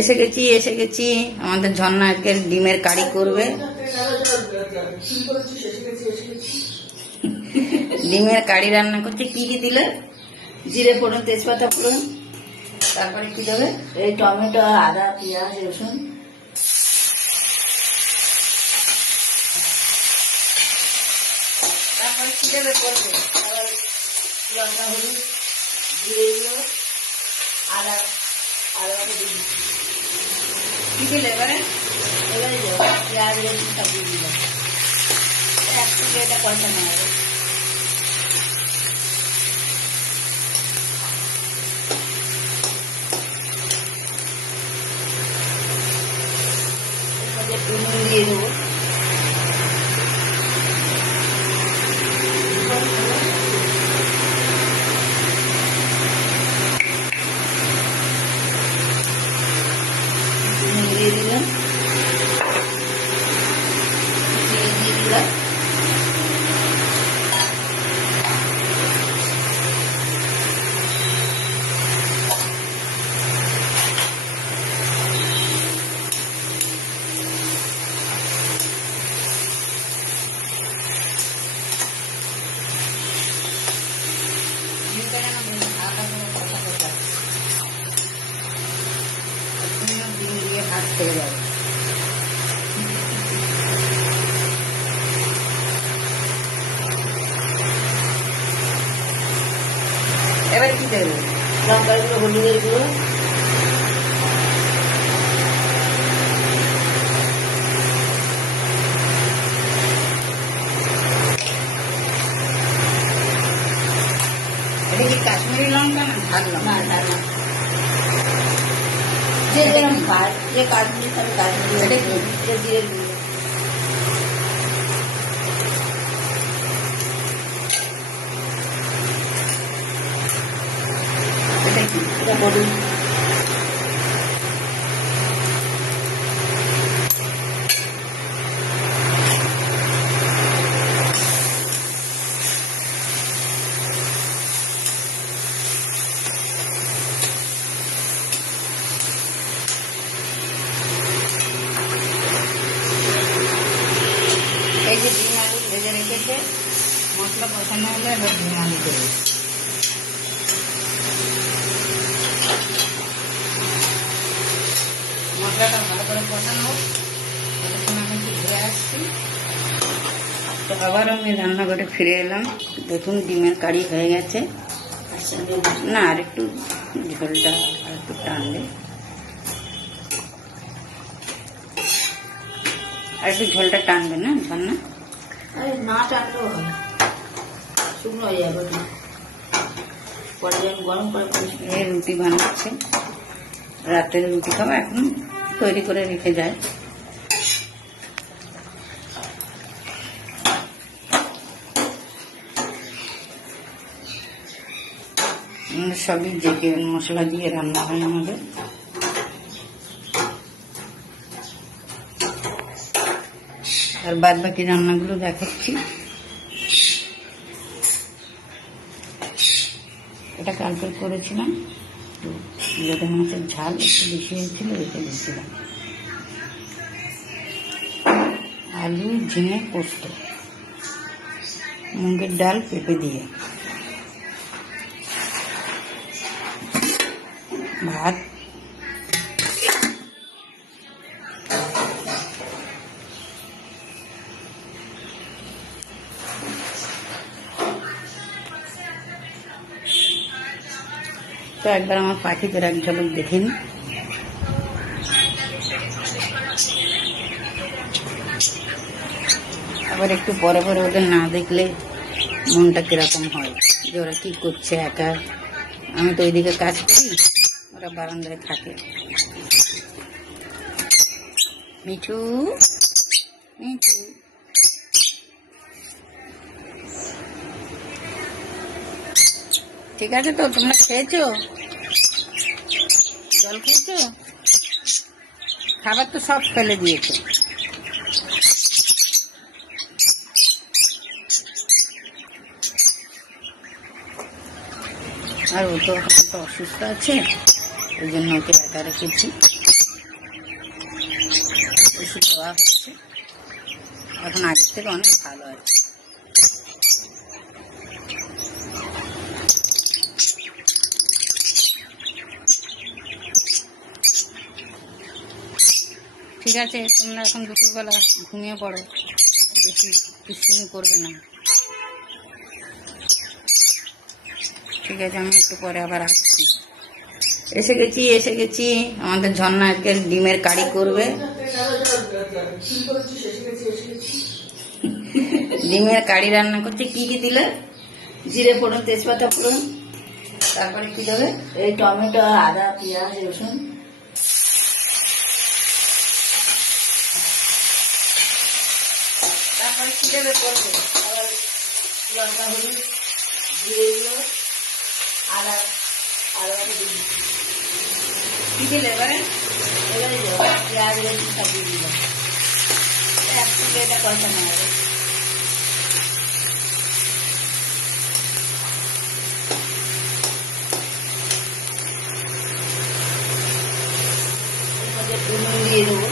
এসে গেছি আমাদের ঝর্ণা আজকে ডিমের কারি করবে। ডিমের কারি রান্না করতে কি কি দিলে? জিরে ফোড়ন, তেজপাতা ফোড়ন, তারপরে কি দেবে? এই টমেটো, আদা, পেঁয়াজ, রসুন। তারপরে কি দেবে করবে? লঙ্কা, হলুদ, জিরে গুঁড়ো, আদা দিয়ে কি দিলে এবারে? এবারে পেঁয়াজ, রসুন সব দিয়ে দিলাম। একটু এটা কষা নেওয়া হবে। নুন দিয়ে দেবো। দিয়ে দিলাম, দিয়ে দিলাম। এবারে কি দেবে? লঙ্কা গুঁড়ো, হলুদের গুঁড়ো, এটা কি কাশ্মীরি লঙ্কা না ঝাল লঙ্কা? না ঝাল না, যে যেরকম খায়, যে কাশ্মীরি খাবে কাশ্মীরি। এটা কি? এটা জিরের গুঁড়ো। এটা কি? এটা হলুদ। এই যে ডিম আলু ভেজে রেখেছে, মশলা কষানো হলে এবার ডিম আলু দেবে। মশলাটা ভালো করে কষানো হোক, ততক্ষণ আমি একটু ঘুরে আসছি। তো আবার আমি রান্নাঘরে ফিরে এলাম। দেখুন ডিমের কারি হয়ে গেছে। আচ্ছা, না আর একটু ঝোলটা আর একটু টানলে, আর একটু ঝোলটা টানবে না ঝর্ণা? আরে না টানলেও হয়, শুকনো হয়ে যাবে। পরে আমি গরম করে পরিষ্কার। এই রুটি বানাচ্ছে, রাতের রুটি খাওয়া এখন তৈরি করে রেখে যায়। সবই জেগে মশলা দিয়ে রান্না হয় আমাদের। আর বাদ বাকি রান্নাগুলো দেখাচ্ছি। এটা কালকে করেছিলাম, লোটে মাছের ঝাল একটু বেশি হয়েছিল, রেখে দিয়েছিলাম। আলু ঝিঙে পোস্ত, মুগের ডাল পেঁপে দিয়ে, ভাত, তো একবার আমার পাখিদের এক ঝলক দেখে নি। আবার একটু পরে পরে ওদের না দেখলে মনটা কিরকম হয়, যে ওরা কি করছে একা। আমি তো ওইদিকে কাজ করি, ওরা বারান্দায় থাকে। মিঠু, মিঠু, ঠিক আছে তো? তোমরা খেয়েছো? জল খেয়েছো? খাবার তো সব ফেলে দিয়েছো। আর ও তো অসুস্থ আছে, ওই জন্য ওকে একা রেখেছি। ওষুধ দেওয়া হচ্ছে, এখন আগের থেকে অনেক ভালো আছে। ঠিক আছে, তোমরা এখন দুপুরবেলা ঘুমিয়ে পড়ো, বেশি দুষ্টুমি করবে না। ঠিক আছে, আমি একটু পরে আবার আসছি। এসে গেছি। আমাদের ঝর্ণা আজকে ডিমের কারি করবে। ডিমের কারি রান্না করছে। কি কি দিলে? জিরে ফোড়ন, তেজপাতা ফোড়ন, তারপরে কি দেবে? এই টমেটো, আদা, পেঁয়াজ, রসুন। তারপরে কি দেবে করবে? আবার লঙ্কা, হলুদ, জিরে গুঁড়ো, আদা দিয়ে কি দিলে এবারে? এবারে পেঁয়াজ, রসুন সব দিয়ে দিলাম। একসঙ্গে এটা কষানো হবে। নুন দিয়ে দেবো।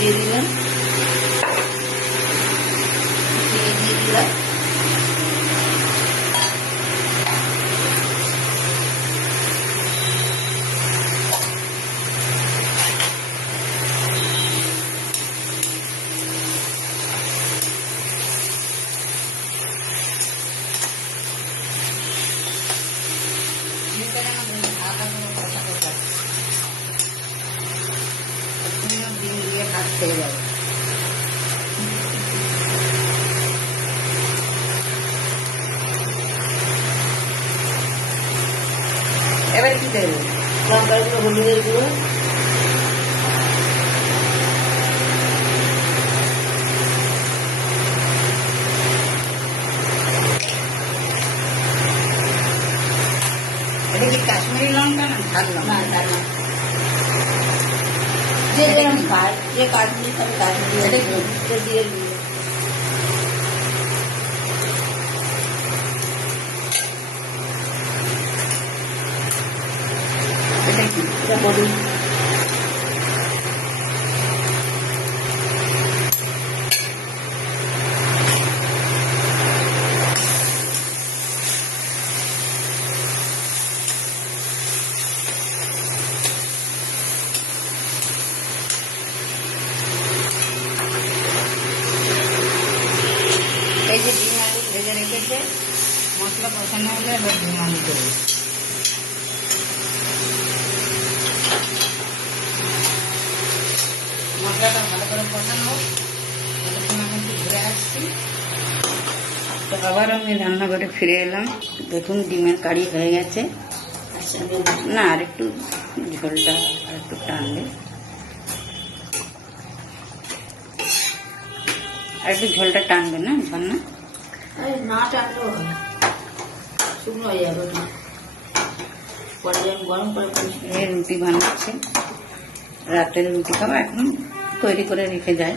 দিয়ে দিলাম, দিয়ে দিলাম। ডিম দিয়ে কাজ করে যাবে। এবারে কি দেবে? লঙ্কার গুঁড়ো, হলুদের গুঁড়ো, এটা কি কাশ্মীরি লঙ্কা না ঝাল লঙ্কা? না ঝাল না, যে যেরকম খায়, যে কাশ্মীরি খাবে কাশ্মীরি এটা কি? দিয়ে দিল। এটা কি? এটা বড়ি। এই যে ডিম আলু ভেজে রেখেছে, মশলা কষানো হলে এবার ডিম আলু দেবে। মশলাটা ভালো করে কষানো হোক, ততক্ষণ আমি একটু ঘুরে আসছি। তো আবার আমি রান্নাঘরে ফিরে এলাম। দেখুন ডিমের কারি হয়ে গেছে। আচ্ছা, না, আর একটু ঝোলটা আর একটু টানবে, আর একটু ঝোলটা টানবে না ঝর্ণা? না টানলেও হয়, শুকনো হয়ে যাবে ওটা। পরে আমি গরম করে পরিষ্কার। এই রুটি বানাচ্ছে, রাতের রুটি খাওয়া এখন তৈরি করে রেখে যায়।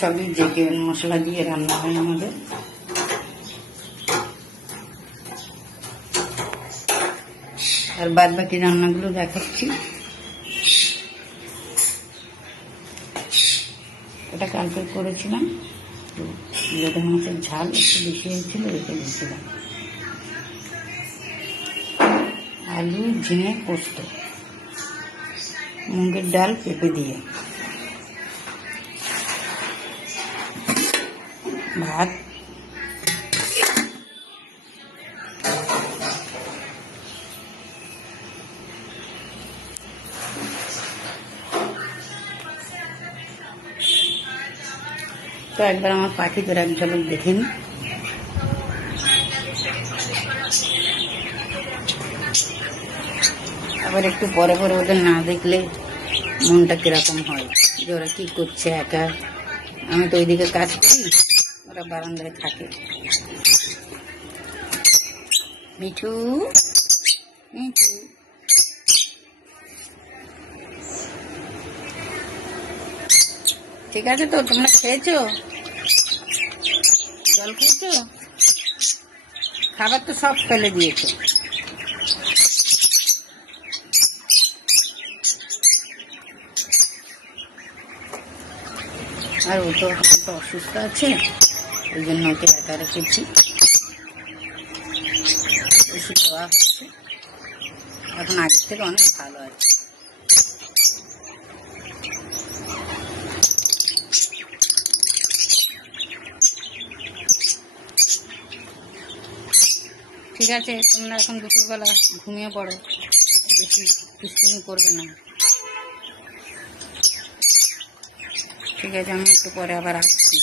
সবই জেগে মশলা দিয়ে রান্না হয় আমাদের। আর বাদ বাকি রান্নাগুলো দেখাচ্ছি। এটা কালকে করেছিলাম, লোটের মাছের ঝাল একটু বেশি হয়েছিল, রেখে দিয়েছিলাম। আলু ঝিঙে পোস্ত, মুগের ডাল পেঁপে দিয়ে, ভাত, তো একবার আমার পাখিদের এক ঝলক দেখে নি। আবার একটু পরে পরে ওদের না দেখলে মনটা কিরকম হয়, যে ওরা কি করছে একা। আমি তো ওইদিকে কাজ করি, ওরা বারান্দায় থাকে। মিঠু, মিঠু, ঠিক আছে তো? তোমরা খেয়েছো? জল খেয়েছো? খাবার তো সব ফেলে দিয়েছো। আর ও তো এখন অসুস্থ আছে, ওই জন্য ওকে একা রেখেছি। ওষুধ দেওয়া হচ্ছে, এখন আগের থেকে অনেক ভালো আছে। ঠিক আছে, তোমরা এখন দুপুরবেলা ঘুমিয়ে পড়ো, বেশি দুষ্টুমি করবে না। ঠিক আছে, আমি একটু পরে আবার আসছি।